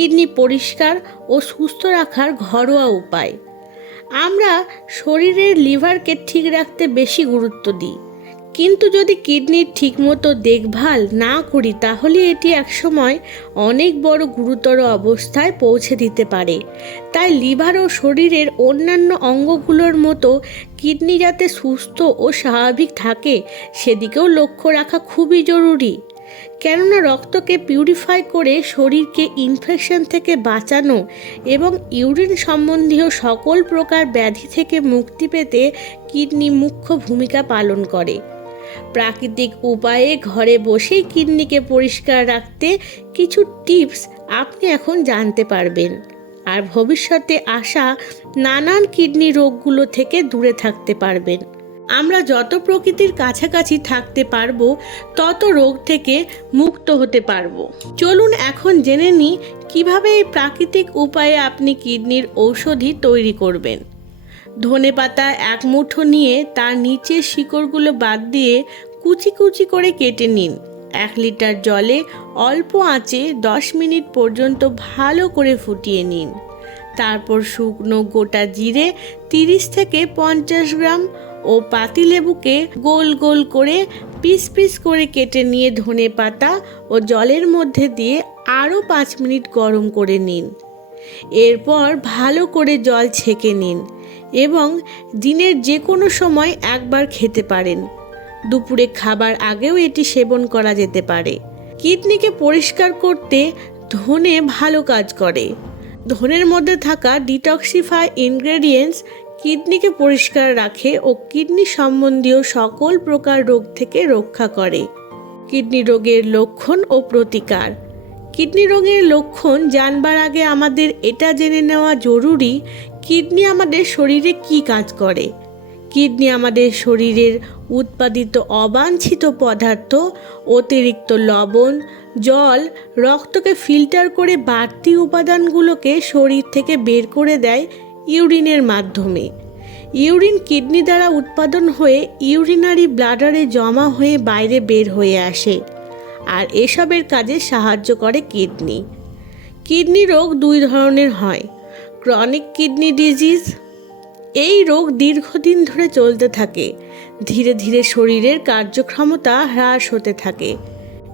Kidney পরিষ্কার ও সুস্থ রাখার ঘরোয়া উপায়। আমরা শরীরের লিভারকে ঠিক রাখতে বেশি গুরুত্ব দিই। কিন্তু যদি কিডনির ঠিকমতো দেখভাল না করি, তাহলে এটি একসময় অনেক বড় গুরুতর অবস্থায় পৌঁছে দিতে পারে। তাই লিভার ও শরীরের অন্যান্য অঙ্গগুলোর মতো কিডনি যাতে সুস্থ ও স্বাভাবিক থাকে, সেদিকেও লক্ষ্য রাখা খুবই জরুরি। কেননা রক্তকে পিউরিফাই করে শরীরকে ইনফেকশন থেকে বাঁচানো এবং ইউরিন সম্বন্ধীয় সকল প্রকার ব্যাধি থেকে মুক্তি পেতে কিডনি মুখ্য ভূমিকা পালন করে। প্রাকৃতিক উপায়ে ঘরে বসেই কিডনিকে পরিষ্কার রাখতে কিছু টিপস আপনি এখন জানতে পারবেন। আর ভবিষ্যতে আসা নানান কিডনি রোগগুলো থেকে দূরে থাকতে পারবেন। আমরা যত প্রকৃতির কাছাকাছি থাকতে পারব, তত রোগ থেকে মুক্ত হতে পারব। চলুন এখন জেনে নিই কীভাবে এই প্রাকৃতিক উপায়ে আপনি কিডনির ঔষধি তৈরি করবেন। ধনে পাতা এক মুঠো নিয়ে তার নিচের শিকড়গুলো বাদ দিয়ে কুচি কুচি করে কেটে নিন। এক লিটার জলে অল্প আঁচে দশ মিনিট পর্যন্ত ভালো করে ফুটিয়ে নিন। তারপর শুকনো গোটা জিরে তিরিশ থেকে পঞ্চাশ গ্রাম ও পাতিলেবুকে গোল গোল করে পিস পিস করে কেটে নিয়ে ধনে পাতা ও জলের মধ্যে দিয়ে আরও পাঁচ মিনিট গরম করে নিন। এরপর ভালো করে জল ছেঁকে নিন এবং দিনের যে কোনো সময় একবার খেতে পারেন। দুপুরে খাবার আগেও এটি সেবন করা যেতে পারে। কিডনিকে পরিষ্কার করতে ধনে ভালো কাজ করে। ধনের মধ্যে থাকা ডিটক্সিফাই ইনগ্রেডিয়েন্টস কিডনিকে পরিষ্কার রাখে ও কিডনি সম্বন্ধীয় সকল প্রকার রোগ থেকে রক্ষা করে। কিডনি রোগের লক্ষণ ও প্রতিকার। কিডনি রোগের লক্ষণ জানবার আগে আমাদের এটা জেনে নেওয়া জরুরি, কিডনি আমাদের শরীরে কি কাজ করে? কিডনি আমাদের শরীরের উৎপাদিত অবাঞ্ছিত পদার্থ, অতিরিক্ত লবণ, জল, রক্তকে ফিল্টার করে বাড়তি উপাদানগুলোকে শরীর থেকে বের করে দেয় ইউরিনের মাধ্যমে। ইউরিন কিডনি দ্বারা উৎপাদন হয়ে ইউরিনারি ব্লাডারে জমা হয়ে বাইরে বের হয়ে আসে আর এসবের কাজে সাহায্য করে কিডনি। কিডনি রোগ দুই ধরনের হয়, ক্রনিক কিডনি ডিজিজ। এই রোগ দীর্ঘদিন ধরে চলতে থাকে, ধীরে ধীরে শরীরের কার্যক্ষমতা হ্রাস হতে থাকে।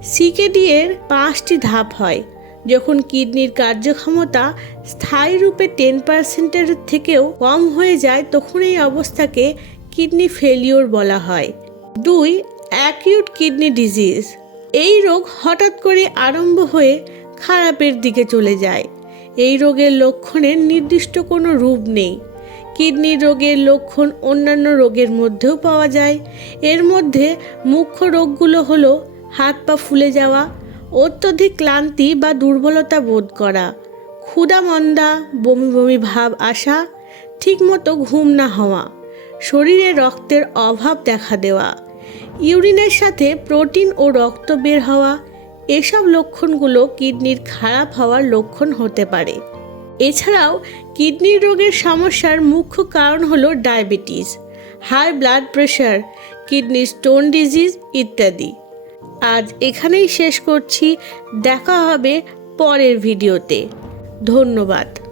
সিকেডি এর পাঁচটি ধাপ হয় যখন কিডনির কার্যক্ষমতা স্থায়ী রূপে টেন পার্সেন্টের থেকেও কম হয়ে যায়, তখন এই অবস্থাকে কিডনি ফেলিওর বলা হয়। দুই অ্যাকিউট কিডনি ডিজিজ এই রোগ হঠাৎ করে আরম্ভ হয়ে খারাপের দিকে চলে যায়। এই রোগের লক্ষণের নির্দিষ্ট কোনো রূপ নেই। কিডনি রোগের লক্ষণ অন্যান্য রোগের মধ্যেও পাওয়া যায়। এর মধ্যে মুখ্য রোগগুলো হলো হাত পা ফুলে যাওয়া অত্যধিক ক্লান্তি বা দুর্বলতা বোধ করা। ক্ষুধা মন্দা, বমি বমি ভাব আসা, ঠিকমতো ঘুম না হওয়া, শরীরে রক্তের অভাব দেখা দেওয়া, ইউরিনের সাথে প্রোটিন ও রক্ত বের হওয়া, এসব লক্ষণগুলো কিডনির খারাপ হওয়ার লক্ষণ হতে পারে। এছাড়াও কিডনি রোগের সমস্যার মুখ্য কারণ হলো diabetes, high blood pressure kidney stone disease ইত্যাদি। আজ এখানেই শেষ করছি দেখা হবে পরের ভিডিওতে। ধন্যবাদ।